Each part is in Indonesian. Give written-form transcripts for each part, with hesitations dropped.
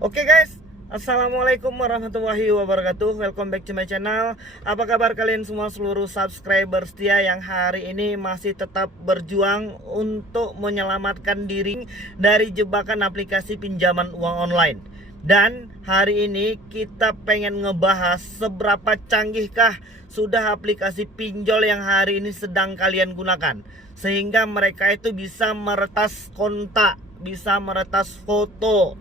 Oke guys, Assalamualaikum warahmatullahi wabarakatuh. Welcome back to my channel. Apa kabar kalian semua seluruh subscriber setia yang hari ini masih tetap berjuang untuk menyelamatkan diri dari jebakan aplikasi pinjaman uang online. Dan hari ini kita pengen ngebahas seberapa canggihkah sudah aplikasi pinjol yang hari ini sedang kalian gunakan, sehingga mereka itu bisa meretas kontak, bisa meretas foto,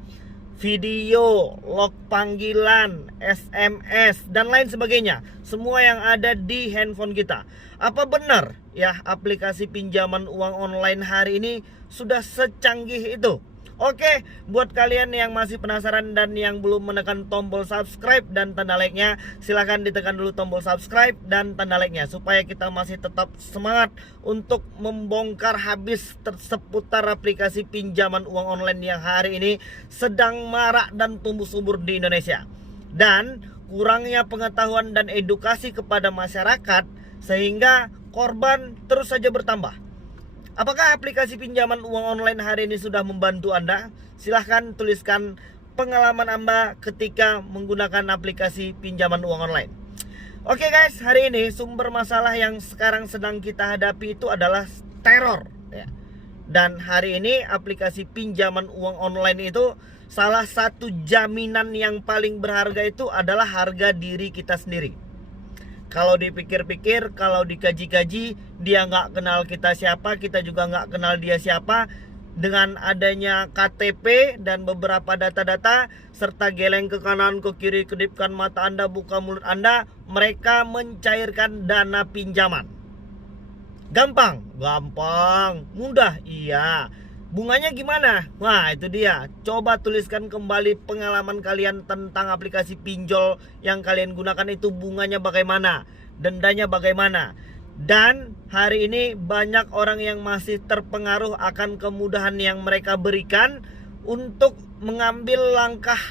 video, log panggilan, SMS, dan lain sebagainya. Semua yang ada di handphone kita. Apa benar ya aplikasi pinjaman uang online hari ini sudah secanggih itu? Oke, buat kalian yang masih penasaran dan yang belum menekan tombol subscribe dan tanda like-nya, silahkan ditekan dulu tombol subscribe dan tanda like-nya supaya kita masih tetap semangat untuk membongkar habis seputar aplikasi pinjaman uang online yang hari ini sedang marak dan tumbuh subur di Indonesia. Dan kurangnya pengetahuan dan edukasi kepada masyarakat sehingga korban terus saja bertambah. Apakah aplikasi pinjaman uang online hari ini sudah membantu Anda? Silahkan tuliskan pengalaman Anda ketika menggunakan aplikasi pinjaman uang online. Oke guys, hari ini sumber masalah yang sekarang sedang kita hadapi itu adalah teror ya. Dan hari ini aplikasi pinjaman uang online itu salah satu jaminan yang paling berharga itu adalah harga diri kita sendiri. Kalau dipikir-pikir, kalau dikaji-kaji, dia nggak kenal kita siapa, kita juga nggak kenal dia siapa. Dengan adanya KTP dan beberapa data-data, serta geleng ke kanan, ke kiri, kedipkan mata Anda, buka mulut Anda, mereka mencairkan dana pinjaman. Gampang? Gampang. Mudah? Iya. Bunganya gimana? Wah, itu dia. Coba tuliskan kembali pengalaman kalian tentang aplikasi pinjol yang kalian gunakan itu, bunganya bagaimana, dendanya bagaimana. Dan hari ini banyak orang yang masih terpengaruh akan kemudahan yang mereka berikan untuk mengambil langkah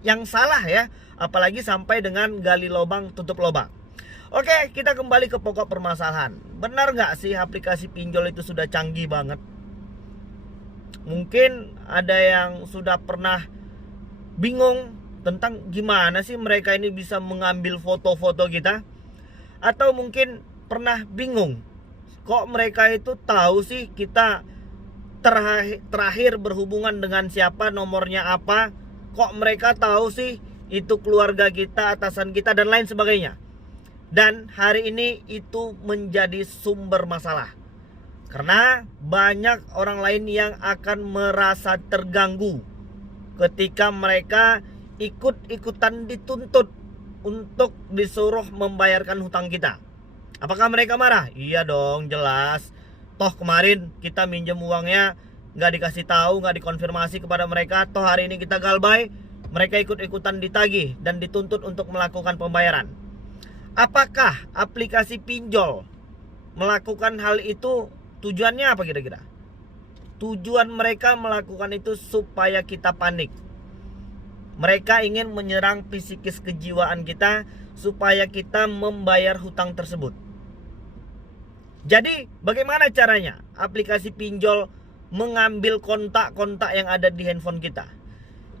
yang salah ya. Apalagi sampai dengan gali lubang tutup lubang. Oke, kita kembali ke pokok permasalahan. Benar nggak sih aplikasi pinjol itu sudah canggih banget? Mungkin ada yang sudah pernah bingung tentang gimana sih mereka ini bisa mengambil foto-foto kita. Atau mungkin pernah bingung, kok mereka itu tahu sih kita terakhir berhubungan dengan siapa, nomornya apa. Kok mereka tahu sih itu keluarga kita, atasan kita, dan lain sebagainya. Dan hari ini itu menjadi sumber masalah. Karena banyak orang lain yang akan merasa terganggu ketika mereka ikut-ikutan dituntut untuk disuruh membayarkan hutang kita. Apakah mereka marah? Iya dong, jelas. Toh kemarin kita minjem uangnya nggak dikasih tahu, nggak dikonfirmasi kepada mereka. Toh hari ini kita galbay, mereka ikut-ikutan ditagih dan dituntut untuk melakukan pembayaran. Apakah aplikasi pinjol melakukan hal itu? Tujuannya apa kira-kira? Tujuan mereka melakukan itu supaya kita panik. Mereka ingin menyerang psikis kejiwaan kita supaya kita membayar hutang tersebut. Jadi bagaimana caranya aplikasi pinjol mengambil kontak-kontak yang ada di handphone kita?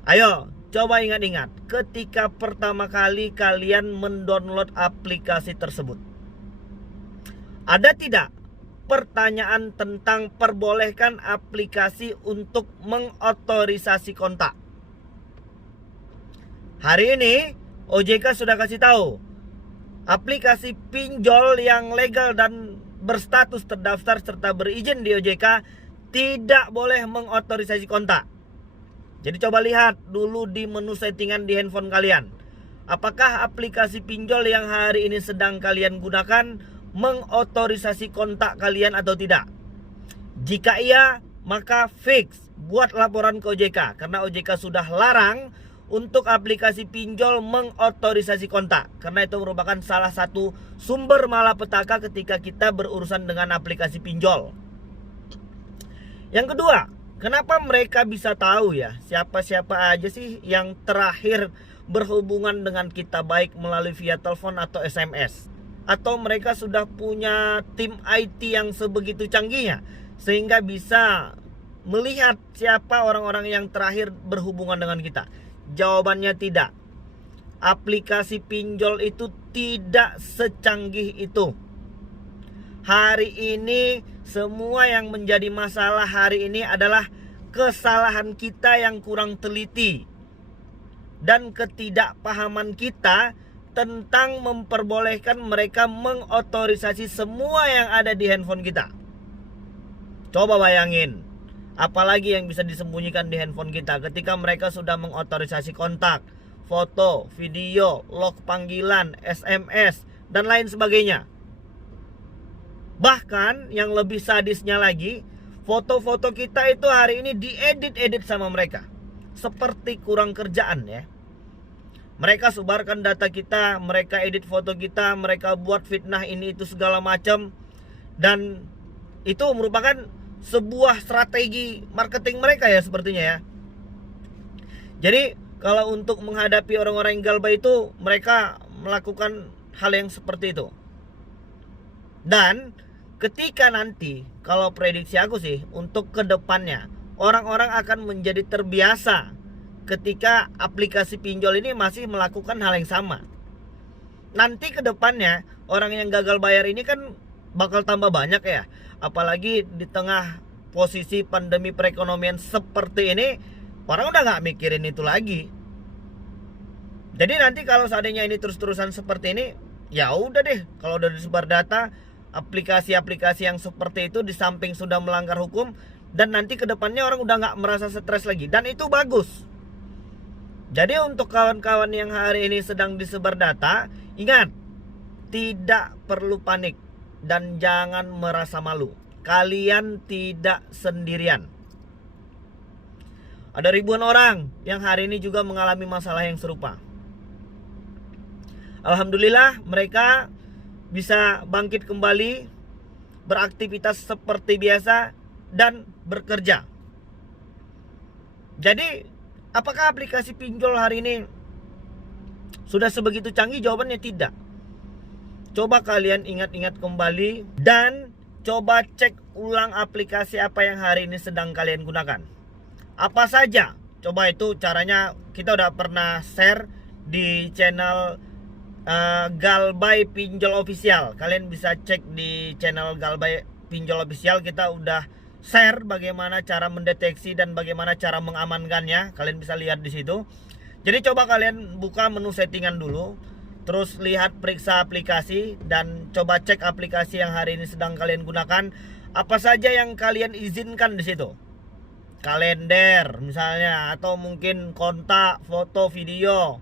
Ayo coba ingat-ingat ketika pertama kali kalian mendownload aplikasi tersebut. Ada tidak pertanyaan tentang perbolehkan aplikasi untuk mengotorisasi kontak? Hari ini OJK sudah kasih tahu, aplikasi pinjol yang legal dan berstatus terdaftar serta berizin di OJK tidak boleh mengotorisasi kontak. Jadi coba lihat dulu di menu settingan di handphone kalian. Apakah aplikasi pinjol yang hari ini sedang kalian gunakan mengotorisasi kontak kalian atau tidak? Jika iya, maka fix buat laporan ke OJK, karena OJK sudah larang untuk aplikasi pinjol mengotorisasi kontak, karena itu merupakan salah satu sumber malapetaka ketika kita berurusan dengan aplikasi pinjol. Yang kedua, kenapa mereka bisa tahu ya siapa-siapa aja sih yang terakhir berhubungan dengan kita, baik melalui via telepon atau SMS? Atau mereka sudah punya tim IT yang sebegitu canggihnya sehingga bisa melihat siapa orang-orang yang terakhir berhubungan dengan kita? Jawabannya tidak. Aplikasi pinjol itu tidak secanggih itu. Hari ini semua yang menjadi masalah hari ini adalah kesalahan kita yang kurang teliti dan ketidakpahaman kita tentang memperbolehkan mereka mengotorisasi semua yang ada di handphone kita. Coba bayangin, apalagi yang bisa disembunyikan di handphone kita ketika mereka sudah mengotorisasi kontak, foto, video, log panggilan, SMS, dan lain sebagainya. Bahkan yang lebih sadisnya lagi, foto-foto kita itu hari ini diedit-edit sama mereka. Seperti kurang kerjaan ya. Mereka sebarkan data kita, mereka edit foto kita, mereka buat fitnah ini itu segala macam. Dan itu merupakan sebuah strategi marketing mereka ya sepertinya ya. Jadi kalau untuk menghadapi orang-orang yang galbah itu, mereka melakukan hal yang seperti itu. Dan ketika nanti, kalau prediksi aku sih, untuk kedepannya orang-orang akan menjadi terbiasa ketika aplikasi pinjol ini masih melakukan hal yang sama. Nanti kedepannya orang yang gagal bayar ini kan bakal tambah banyak ya. Apalagi di tengah posisi pandemi perekonomian seperti ini, orang udah gak mikirin itu lagi. Jadi nanti kalau seandainya ini terus-terusan seperti ini, ya udah deh, kalau udah disebar data, aplikasi-aplikasi yang seperti itu di samping sudah melanggar hukum, dan nanti kedepannya orang udah gak merasa stres lagi. Dan itu bagus. Jadi untuk kawan-kawan yang hari ini sedang disebar data, ingat, tidak perlu panik dan jangan merasa malu. Kalian tidak sendirian. Ada ribuan orang yang hari ini juga mengalami masalah yang serupa. Alhamdulillah mereka bisa bangkit kembali, beraktivitas seperti biasa dan bekerja. Jadi apakah aplikasi pinjol hari ini sudah sebegitu canggih? Jawabannya tidak. Coba kalian ingat-ingat kembali dan coba cek ulang aplikasi apa yang hari ini sedang kalian gunakan. Apa saja? Coba itu caranya kita udah pernah share di channel Galbay Pinjol Official. Kalian bisa cek di channel Galbay Pinjol Official, kita udah share bagaimana cara mendeteksi dan bagaimana cara mengamankannya. Kalian bisa lihat di situ. Jadi coba kalian buka menu settingan dulu, terus lihat periksa aplikasi dan coba cek aplikasi yang hari ini sedang kalian gunakan. Apa saja yang kalian izinkan di situ? Kalender misalnya, atau mungkin kontak, foto, video,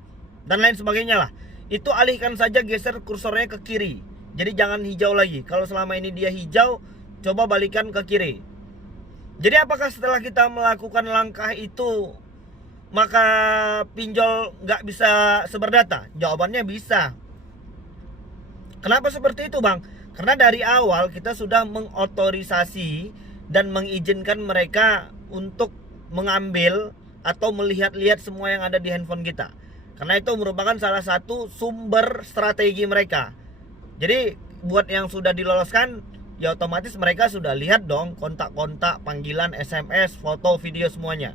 dan lain sebagainya lah. Itu alihkan saja, geser kursornya ke kiri. Jadi jangan hijau lagi. Kalau selama ini dia hijau, coba balikan ke kiri. Jadi apakah setelah kita melakukan langkah itu maka pinjol nggak bisa sebar data? Jawabannya bisa. Kenapa seperti itu bang? Karena dari awal kita sudah mengotorisasi dan mengizinkan mereka untuk mengambil atau melihat-lihat semua yang ada di handphone kita. Karena itu merupakan salah satu sumber strategi mereka. Jadi buat yang sudah diloloskan, ya otomatis mereka sudah lihat dong kontak-kontak, panggilan, SMS, foto, video semuanya.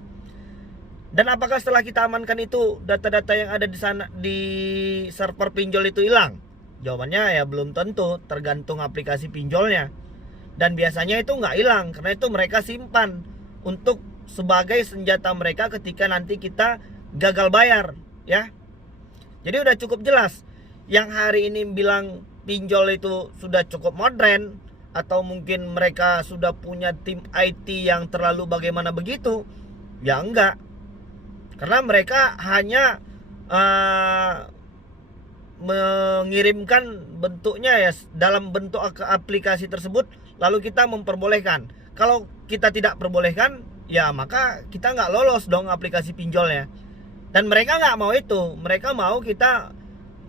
Dan apakah setelah kita amankan itu data-data yang ada di sana di server pinjol itu hilang? Jawabannya ya belum tentu, tergantung aplikasi pinjolnya. Dan biasanya itu nggak hilang karena itu mereka simpan untuk sebagai senjata mereka ketika nanti kita gagal bayar, ya. Jadi udah cukup jelas. Yang hari ini bilang pinjol itu sudah cukup modern, atau mungkin mereka sudah punya tim IT yang terlalu bagaimana begitu, ya enggak. Karena mereka hanya mengirimkan bentuknya ya dalam bentuk aplikasi tersebut, lalu kita memperbolehkan. Kalau kita tidak perbolehkan, ya maka kita nggak lolos dong aplikasi pinjolnya. Dan mereka nggak mau itu, mereka mau kita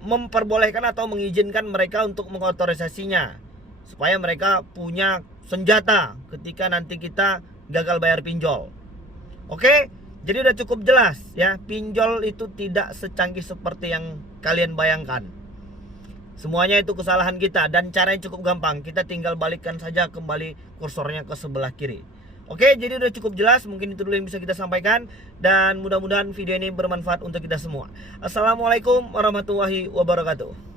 memperbolehkan atau mengizinkan mereka untuk mengotorisasinya, supaya mereka punya senjata ketika nanti kita gagal bayar pinjol. Oke, jadi udah cukup jelas ya, pinjol itu tidak secanggih seperti yang kalian bayangkan. Semuanya itu kesalahan kita dan caranya cukup gampang. Kita tinggal balikkan saja kembali kursornya ke sebelah kiri. Oke, jadi udah cukup jelas, mungkin itu dulu yang bisa kita sampaikan, dan mudah-mudahan video ini bermanfaat untuk kita semua. Assalamualaikum warahmatullahi wabarakatuh.